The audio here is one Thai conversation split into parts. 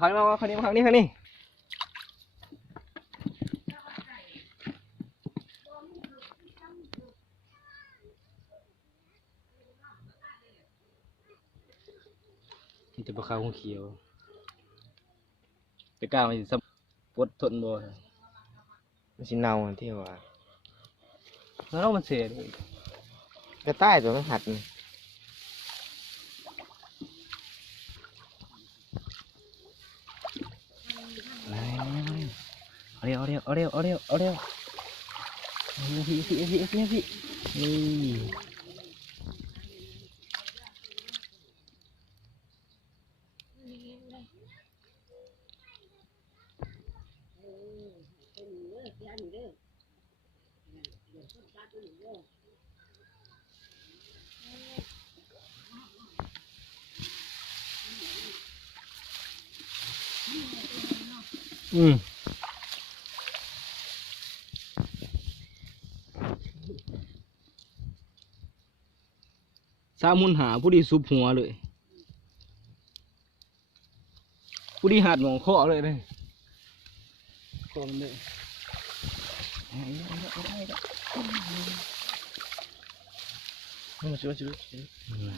ข้างนอกข้างนี้ข้างนี้ข้างนี้มันจะปลาขาวเขียวไปกล้ามันจะปวดทนบ่มันสิเน่าที่ว่าแล้วมันเสียกระต่ายตัวมันหัดนี่เอาเร็วพี่นี่สามุนหาผู้ดีซุบหัวเลยผู้ดีหัดหมองเคาะเลยเคาะมันเลยมาช่วยเป็นไง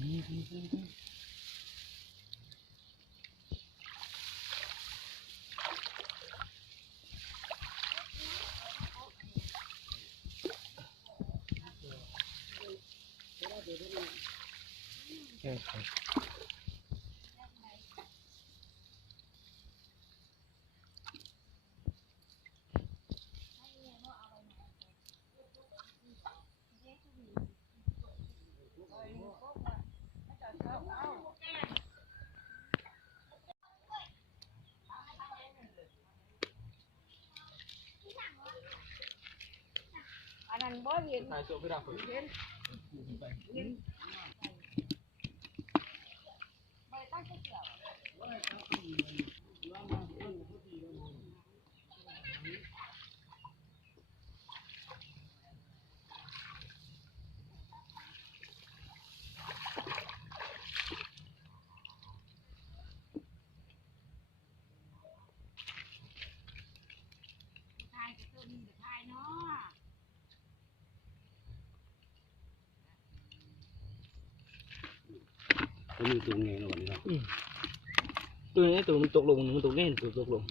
นี่อันนั้นบ่เห็น ถ่ายโซ่ไม่ได้ผมเห็นทายกับตัวนี้ทายเนาะ ก็มีตัวไงเนาะวันนี้เนาะ ตัวนี้ตัวมันตกลงมันตกเล่นตัวตกลง